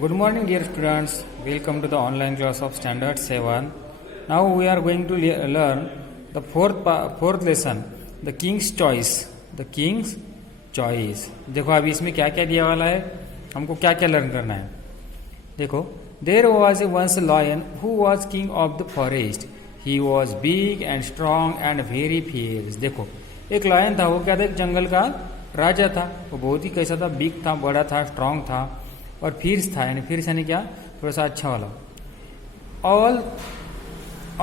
Good morning, dear students. Welcome to the online class of Standard 7. Now we are going to learn the fourth lesson, the King's Choice. The King's Choice. देखो अभी इसमें क्या क्या दिया वाला है, हमको क्या क्या लर्न करना है. देखो, there was once a lion who was king of the forest. He was big and strong and very fierce. देखो, एक लायन था, वो क्या था, एक जंगल का राजा था. वो बहुत ही कैसा था, बिग था, बड़ा था, स्ट्रांग था और फिर्स था. यानी फिर्स यानी क्या, थोड़ा सा अच्छा वाला.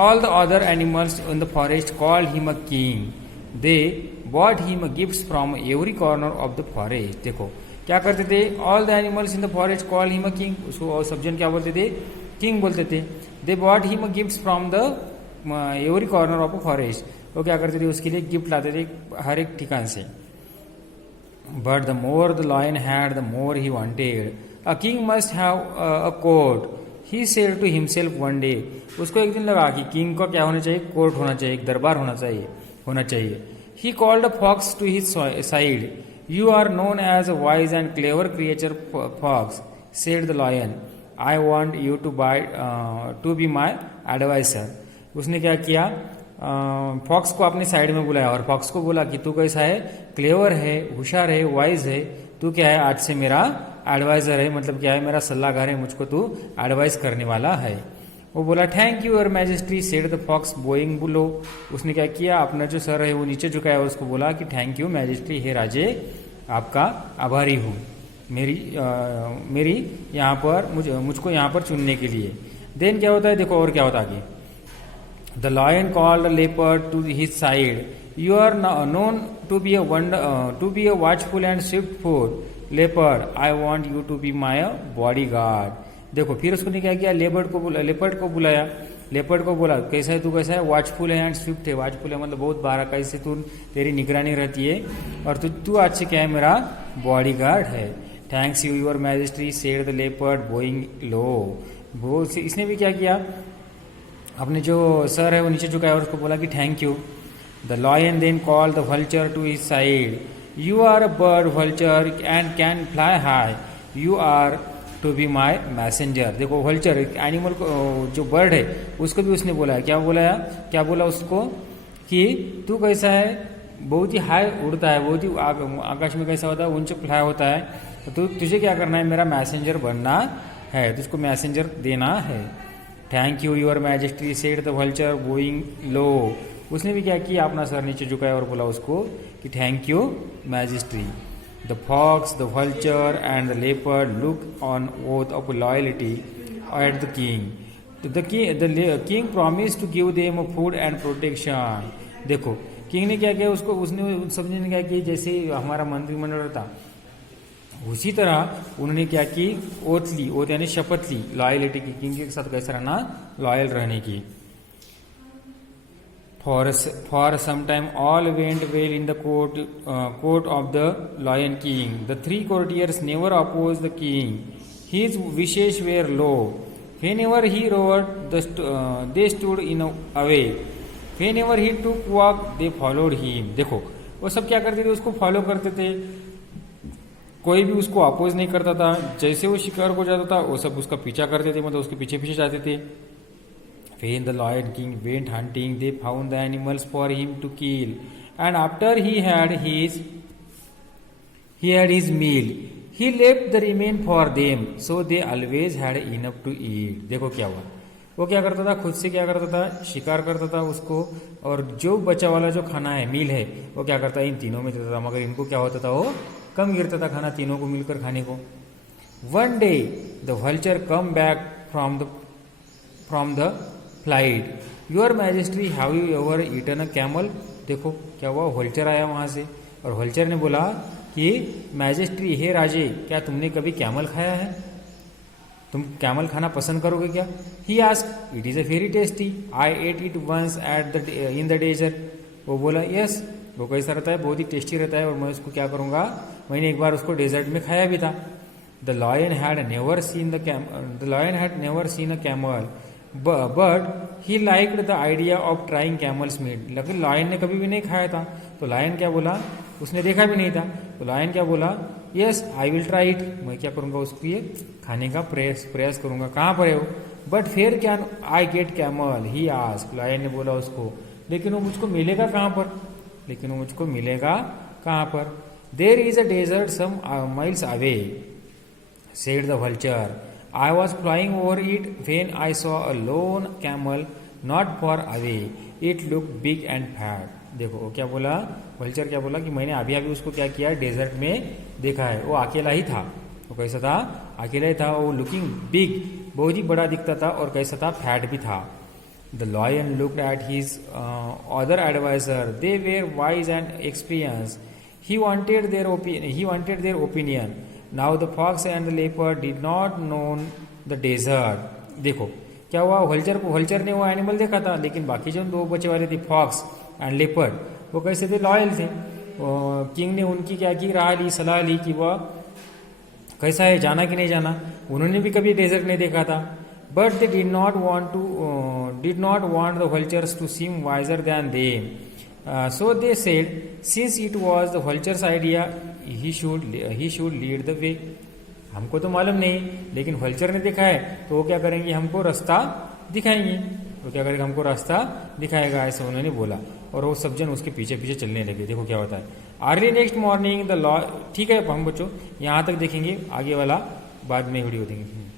All the other animals in the forest called him a king. They bought him gifts from every corner of the forest. देखो क्या करते थे, all the animals in the forest call him a king. उसको और सब जन क्या बोलते थे, किंग बोलते थे. They bought him gifts from the every corner of a forest. वो क्या करते थे, उसके लिए गिफ्ट लाते थे हर एक ठिकान से. But the more the lion had the more he wanted. A king must have a court. He said to himself one day. उसको एक दिन लगा कि किंग का क्या होना चाहिए, कोर्ट होना चाहिए, एक दरबार होना चाहिए. He called a fox to his side. You are known as a wise and clever creature, fox, said the lion. I want you to be my advisor. उसने क्या किया, फॉक्स को अपने साइड में बुलाया और फॉक्स को बोला कि तू कैसा है, क्लेवर है, होशियार है, वाइज है, तू क्या है, आज से मेरा एडवाइजर है. मतलब क्या है, मेरा सलाहकार है, मुझको तू एडवाइस करने वाला है. वो बोला thank you your majesty, said the fox bowing below. उसने क्या किया, अपना जो सर है वो नीचे झुकाया और उसको बोला कि थैंक यू मैजेस्टी, हे राजे, आपका आभारी हूँ मेरी यहाँ पर मुझको यहाँ पर चुनने के लिए. देन क्या होता है, देखो और क्या होता है आगे. The lion called leopard to his side. You are known to be a watchful and swift foot. Leopard, I want you to be my bodyguard. देखो फिर उसको क्या किया, लेपर्ड को बुलाया. लेपर्ड को बोला कैसा है तू, कैसा है, वॉचफुल है एंड स्विफ्ट है. वॉचफुल है मतलब बहुत बारीकाई से तू, तेरी निगरानी रहती है और तू आज से क्या है, मेरा बॉडीगार्ड है. Thanks you your majesty, said the leopard bowing low. वो इसने भी क्या किया, अपने जो सर है वो नीचे झुकाया और उसको बोला कि thank you. The lion then called the vulture to his side. You are a bird, vulture, and can fly high. You are to be my messenger. देखो vulture एनिमल को, जो बर्ड है उसको भी उसने बोला है, क्या बोला उसको कि तू कैसा है, बहुत ही हाई उड़ता है, बहुत ही आकाश में कैसा होता है, ऊंचे फ्लाई होता है. तो तुझे क्या करना है, मेरा मैसेंजर बनना है, तुझको मैसेंजर देना है. Thank you your majesty, said the vulture bowing low. उसने भी क्या किया, अपना सर नीचे झुकाया और बोला उसको कि thank you majesty. The fox, the vulture and the leopard look on oath of loyalty at the king. The king promise to give them food and protection. देखो किंग ने क्या किया, उसने समझने ने क्या किया, जैसे हमारा मंत्रिमंडल था उसी तरह उन्होंने क्या की, ओथ यानी शपथ ली लॉयल्टी की, किंग के साथ कैसा रहना, लॉयल रहने की. For some time all went well in the court of the Lion King. The three courtiers never opposed the king. His wishes were low. Whenever he rode, they stood in a way. Whenever he took walk, they followed him. देखो वो सब क्या करते थे, उसको follow करते थे, कोई भी उसको अपोज नहीं करता था. जैसे वो शिकार को जाता था वो सब उसका पीछा करते थे, मतलब उसके पीछे पीछे जाते थे. When the Lion King went hunting, they found the animals for him to kill, and after he had his meal, he left the remain for them, so they always had enough to eat. देखो क्या हुआ, वो क्या करता था, खुद से क्या करता था, शिकार करता था उसको, और जो बचा वाला जो खाना है, मील है, वो क्या करता है, इन तीनों में देता था. मगर इनको क्या होता था, वो कम गिरता था खाना तीनों को मिलकर खाने को. One day the vulture come back from the flight. Your majesty, have you ever eaten a camel. देखो क्या हुआ, वल्चर आया वहां से और वल्चर ने बोला कि मैजेस्टी, हे राजे, क्या तुमने कभी कैमल खाया है, तुम कैमल खाना पसंद करोगे क्या. He asked, it is a very tasty, I ate it once in the desert. वो बोला यस, वो कैसा रहता है, बहुत ही टेस्टी रहता है और मैं उसको क्या करूंगा, मैंने एक बार उसको डेजर्ट में खाया भी था. The lion had never seen a camel but he liked the idea of trying camel's meat. लेकिन लायन ने कभी भी नहीं खाया था. तो लायन क्या बोला, उसने देखा भी नहीं था. तो लायन क्या बोला yes I will try it, मैं क्या करूंगा उसको ये खाने का प्रयास करूंगा। कहाँ पर है वो? बट फिर can I get camel he asked, lion ने बोला उसको, लेकिन वो मुझको मिलेगा कहाँ पर? लेकिन वो मुझको मिलेगा कहाँ पर? There is a desert some miles away said the vulture. I was flying over it when I saw a lone camel not far away. It looked big and fat. देखो वो क्या बोला, वल्चर क्या बोला कि मैंने अभी अभी उसको क्या किया, डेजर्ट में देखा है, वो अकेला ही था। वो कैसा था? अकेला ही था। वो लुकिंग बिग, बहुत ही बड़ा दिखता था, और कैसा था? फैट भी था। The lion looked at his other advisor. They were wise and experienced. He wanted their opinion. Now the fox and the leopard did not know the desert. देखो क्या हुआ, वल्चर ने वो एनिमल देखा था, लेकिन बाकी जो दो बचे वाले थे फॉक्स एंड लेपर्ड, वो कैसे थे? लॉयल थे। किंग ने उनकी क्या की, राह ली, सलाह ली कि वह कैसा है, जाना कि नहीं जाना। उन्होंने भी कभी डेजर्ट नहीं देखा था। But they did not want the vultures to seem wiser than them, so they said since it was the vulture's idea he should lead the way. हमको तो मालूम नहीं, लेकिन वल्चर ने देखा है तो वो क्या करेंगे, हमको रास्ता दिखाएंगे। वो क्या करेगा, हमको रास्ता दिखाएगा, ऐसा उन्होंने बोला। और वो सब जन उसके पीछे पीछे चलने लगे। देखो क्या होता है। Early next morning the law, ठीक है हम बच्चों यहाँ तक देखेंगे, आगे वाला बाद में वीडियो देंगे।